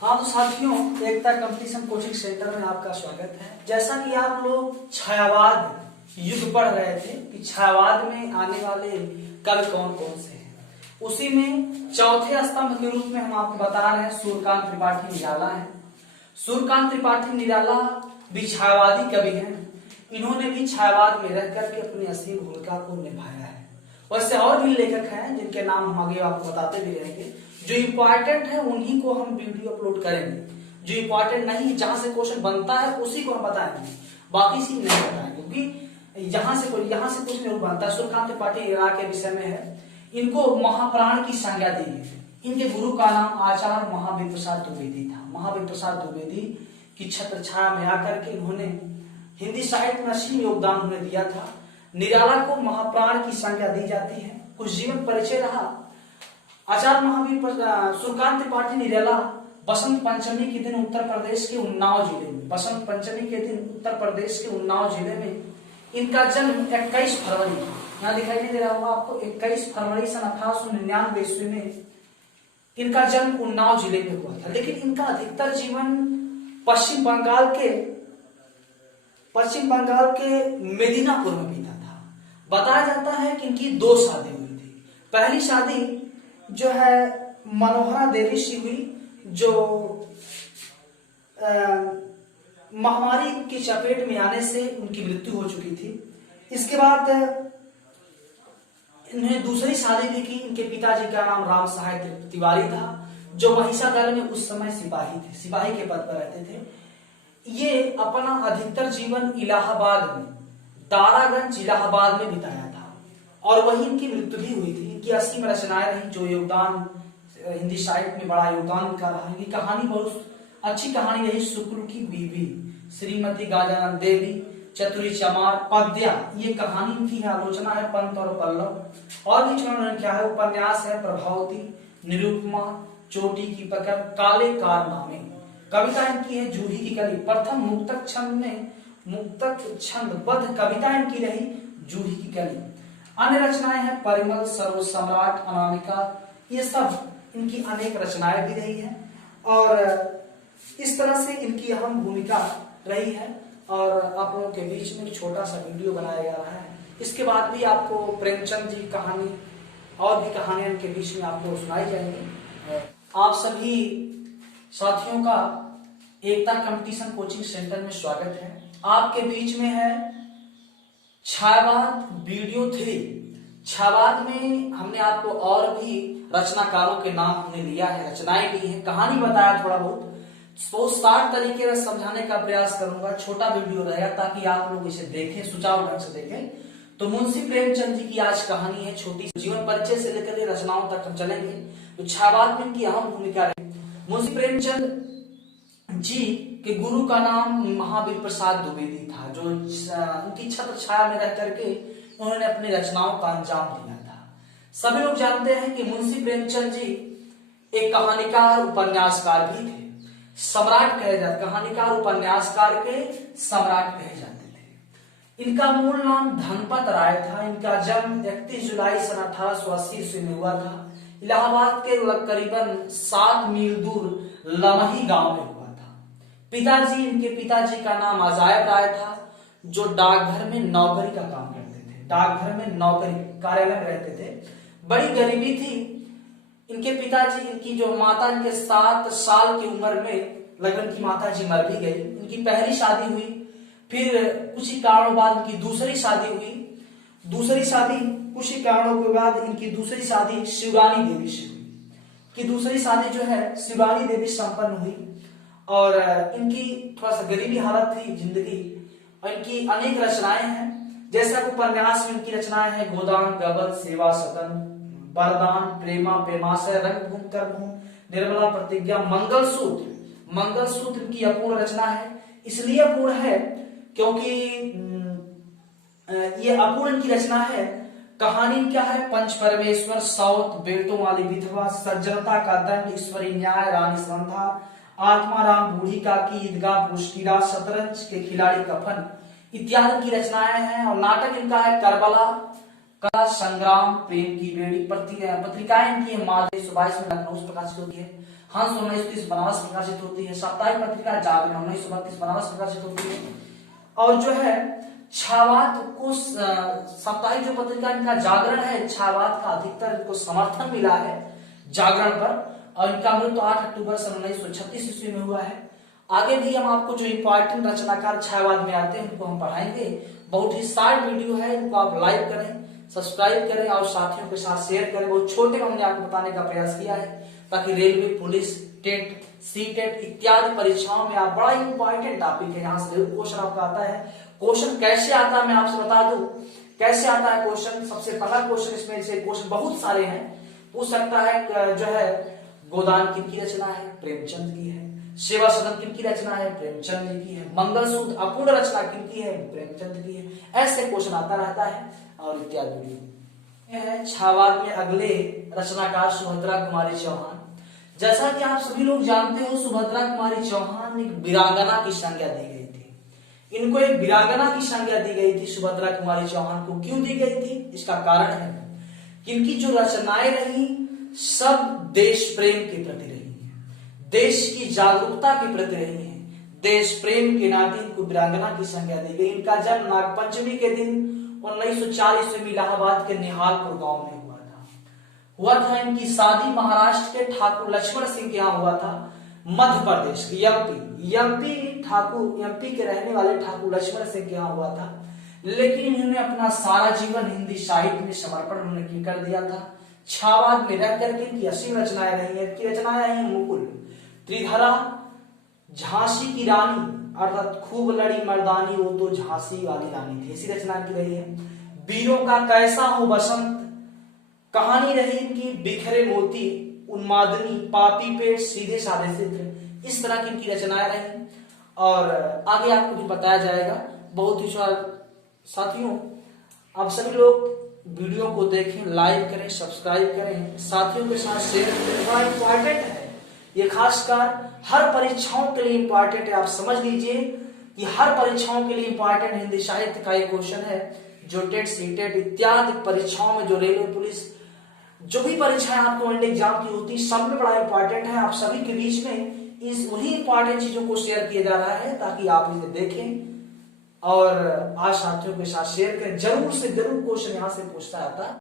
हाँ तो साथियों, एकता कंपटीशन कोचिंग सेंटर में आपका स्वागत है। जैसा कि आप लोग छायावाद युग पढ़ रहे थे कि छायावाद में आने वाले कवि कौन कौन से हैं, उसी में चौथे स्तंभ के रूप में हम आपको बता रहे हैं सूर्यकांत त्रिपाठी निराला है। सूर्यकांत त्रिपाठी निराला भी छायावादी कवि हैं। इन्होंने भी छायावाद में रह करके अपनी असली भूमिका को निभाया है। वैसे और भी लेखक हैं जिनके नाम हम आगे आपको बताते भी रहेंगे। जो इम्पोर्टेंट है उन्हीं को हम वीडियो अपलोड करेंगे, जो इम्पोर्टेंट नहीं, जहां से क्वेश्चन बनता है उसी को हम बताएंगे, बाकी चीज नहीं बताएंगे, क्योंकि यहाँ से कुछ नहीं बनता। सूर्यकांत त्रिपाठी के विषय में है। इनको महाप्राण की संज्ञा दी गई। इनके गुरु का नाम आचार्य महावीर प्रसाद द्विवेदी था। महावीर प्रसाद द्विवेदी की छत्र छाया में आकर के इन्होंने हिंदी साहित्य में असीम योगदान उन्हें दिया था। निराला को महाप्राण की संज्ञा दी जाती है। कुछ जीवन परिचय रहा। आचार्य महावीर सूर्यकांत त्रिपाठी निराला बसंत पंचमी के दिन उत्तर प्रदेश के उन्नाव जिले में इनका जन्म 21 फरवरी, यहाँ दिखाई नहीं दे रहा होगा आपको, 21 फरवरी सन 1899 ईस्वी में इनका जन्म उन्नाव जिले में हुआ था। लेकिन इनका अधिकतर जीवन पश्चिम बंगाल के मेदिनीपुर में बीता था। बताया जाता है कि इनकी 2 शादी हुई थी। पहली शादी जो है मनोहरा देवी से हुई, जो महामारी की चपेट में आने से उनकी मृत्यु हो चुकी थी। इसके बाद इन्हें दूसरी शादी भी की। इनके पिताजी का नाम राम सहाय तिवारी था, जो महिषादल में उस समय सिपाही के पद पर रहते थे। ये अपना अधिकतर जीवन इलाहाबाद में, दारागंज इलाहाबाद में बिताया था और वही इनकी मृत्यु भी हुई थी। इनकी असीम रचनाएं रही, जो योगदान हिंदी साहित्य में बड़ा योगदान इनका रहा। इनकी कहानी बहुत अच्छी कहानी रही। शुक्ल की बीवी, श्रीमती गाजानन देवी, चतुरी चमार, पद्या, ये कहानी इनकी है। आलोचना है पंत और पल्लव। और भी क्या है, उपन्यास है प्रभावती, निरुपमा, चोटी की पकड़, काले कारनामे। कविता इनकी है जूही की कली। प्रथम मुक्तक छंदबद्ध कविता इनकी रही जूही की कली। अन्य रचनाएं हैं परिमल, सर्व सम्राट, अनामिका, ये सब इनकी अनेक रचनाएं भी रही हैं। और इस तरह से इनकी अहम भूमिका रही है। और आप लोगों के बीच में एक छोटा सा वीडियो बनाया जा रहा है। इसके बाद भी आपको प्रेमचंद जी की कहानी और भी कहानियां इनके बीच में आपको सुनाई जाएंगी। आप सभी साथियों का एकता कंपटीशन कोचिंग सेंटर में स्वागत है। आपके बीच में है छायावाद वीडियो 3। छायावाद में हमने आपको और भी रचनाकारों के नाम हमने लिया है, रचनाएं ली है, कहानी बताया थोड़ा बहुत। तो 60 तरीके से समझाने का प्रयास करूंगा। छोटा वीडियो रहेगा ताकि आप लोग इसे देखें, सुचारू ढंग से देखें। तो मुंशी प्रेमचंद जी की आज कहानी है छोटी। जीवन परिचय से लेकर रचनाओं तक हम चलेंगे। तो छायावाद में इनकी अहम भूमिका रही। मुंशी प्रेमचंद जी के गुरु का नाम महावीर प्रसाद द्विवेदी था, जो उनकी छत्र छाया में रह करके उन्होंने अपनी रचनाओं का अंजाम दिया था। सभी लोग जानते हैं कि मुंशी प्रेमचंद जी एक कहानीकार उपन्यासकार भी थे। कहानीकार उपन्यासकार के सम्राट कहे जाते थे। इनका मूल नाम धनपत राय था। इनका जन्म 31 जुलाई सन 1880 ईस्वी में हुआ था। इलाहाबाद के करीबन 7 मील दूर लमही गांव में हुआ था। इनके पिताजी का नाम अजायब राय था, जो डाकघर में नौकरी का काम करते थे। डाकघर में नौकरी कार्यालय में रहते थे। बड़ी गरीबी थी। इनके पिताजी, इनकी जो माता, इनके 7 साल की उम्र में लगभग इनकी माता जी मर भी गई। इनकी पहली शादी हुई, फिर कुछ ही कारणों बाद इनकी दूसरी शादी हुई। कुछ ही कारणों के बाद इनकी दूसरी शादी शिवरानी देवी से हुई। कि दूसरी शादी जो है शिवरानी देवी संपन्न हुई। और इनकी थोड़ा सा गरीबी हालत थी जिंदगी। और इनकी अनेक रचनाएं हैं। जैसा उपन्यास में इनकी रचनाएं हैं गोदान, गबन, सेवा सदन, वरदान, प्रेमा, प्रेमाशय, रंगभूमि, कर्मभूमि, निर्मला प्रतिज्ञा, मंगलसूत्र इनकी अपूर्ण रचना है। इसलिए अपूर्ण है क्योंकि ये अपूर्ण इनकी रचना है। कहानी क्या है, पंच परमेश्वर, सौत, बेटों वाली विधवा, सज्जनता का दंड, ईश्वरी न्याय, रानी संधा, आत्माराम बूढ़ी का की, ईदगाह पुष्टिरा, शतरंज के खिलाड़ी कफन इत्यादि की रचनाएं हैं। और नाटक इनका है करबला, कला संग्राम प्रेम की बेड़ी पत्रिकाएं की माधुरी 22 प्रकाशित होती है। हंस 1930 बनारस प्रकाशित होती है। साप्ताहिक पत्रिका जागरण 1932 बनारस प्रकाशित होती है। और जो है छायावाद को साप्ताहिक जो पत्रिका इनका जागरण है, छायावाद का अधिकतर इनको समर्थन मिला है जागरण पर, और इनका मृत्यु 8 अक्टूबर सन 1936 ईस्वी में हुआ है। आगे भी हम आपको जो इंपॉर्टेंट रचनाकार छायावाद में आते हैं उनको हम पढ़ाएंगे। बहुत ही शार्ट वीडियो है, इनको आप लाइक करें, सब्सक्राइब करें और साथियों के साथ शेयर करें। बहुत छोटे में हमने आपको बताने का प्रयास किया है ताकि रेलवे, पुलिस, टेट, सीटेट इत्यादि परीक्षाओं में आप, बड़ा इंपॉर्टेंट टॉपिक है, यहाँ से जरूर क्वेश्चन आपका आता है। क्वेश्चन कैसे आता है मैं आपसे बता दूं, कैसे आता है क्वेश्चन। सबसे पहला क्वेश्चन, इसमें से क्वेश्चन बहुत सारे हैं, पूछ सकता है जो है गोदान किनकी रचना है, प्रेमचंद की है। सेवा सदन किनकी रचना है, प्रेमचंद जी की है। मंगलसूत्र अपूर्ण रचना किनकी है, प्रेमचंद की है। ऐसे क्वेश्चन आता रहता है और इत्यादि है। छायावाद में अगले रचनाकार सुभद्रा कुमारी चौहान। जैसा कि आप सभी लोग जानते हो, सुभद्रा कुमारी चौहान एक वीरांगना की संज्ञा दी गई थी। इनको एक वीरांगना की संज्ञा दी गई थी सुभद्रा कुमारी चौहान को। क्यों दी गई थी, इसका कारण है कि इनकी जो रचनाएं रही सब देश प्रेम के प्रति रही है, देश की जागरूकता के प्रति रही है। देश प्रेम के नाते इनको वीरांगना की संज्ञा दी गई। इनका जन्म नागपंचमी के दिन 1904 ईस्वी में इलाहाबाद के निहालपुर गांव में हुआ था। इनकी शादी महाराष्ट्र के ठाकुर लक्ष्मण सिंह के यहाँ हुआ था। मध्य प्रदेश के एमपी के रहने वाले ठाकुर लक्ष्मण सिंह के यहाँ हुआ था। लेकिन इन्होंने अपना सारा जीवन हिंदी साहित्य में समर्पण उन्होंने कर दिया था। छायावाद में रह करके इनकी असीम रचनाएं रही है। इनकी रचनाएं रही मुकुल, त्रिधरा, झांसी की रानी अर्थात खूब लड़ी मर्दानी वो तो झांसी वाली रानी थी, ऐसी रचना की रही है। वीरों का कैसा हो बसंत कहानी रही इनकी, बिखरे मोती, उन्मादनी, पापी पेट, सीधे साधे चित्र, इस तरह की इनकी रचनाएं रही। और आगे आपको भी बताया जाएगा। बहुत ही साथियों, आप सभी लोग वीडियो को देखें, लाइक करें, सब्सक्राइब करें, साथियों के साथ शेयर करें। बड़ा इंपॉर्टेंट है ये, खासकर हर परीक्षाओं के लिए इंपॉर्टेंट है। आप समझ लीजिए कि हर परीक्षाओं के लिए इंपॉर्टेंट हिंदी साहित्य का एक क्वेश्चन है जो टेट, सीटेट इत्यादि परीक्षाओं में, जो रेलवे, पुलिस, जो भी परीक्षाएं आपको एग्जाम की होती है, सब में बड़ा इंपॉर्टेंट है। आप सभी के बीच में इस वही इंपॉर्टेंट चीजों को शेयर किया जा रहा है ताकि आप इसे देखें और आज साथियों के साथ शेयर करें। जरूर से जरूर क्वेश्चन यहाँ से पूछता आता है।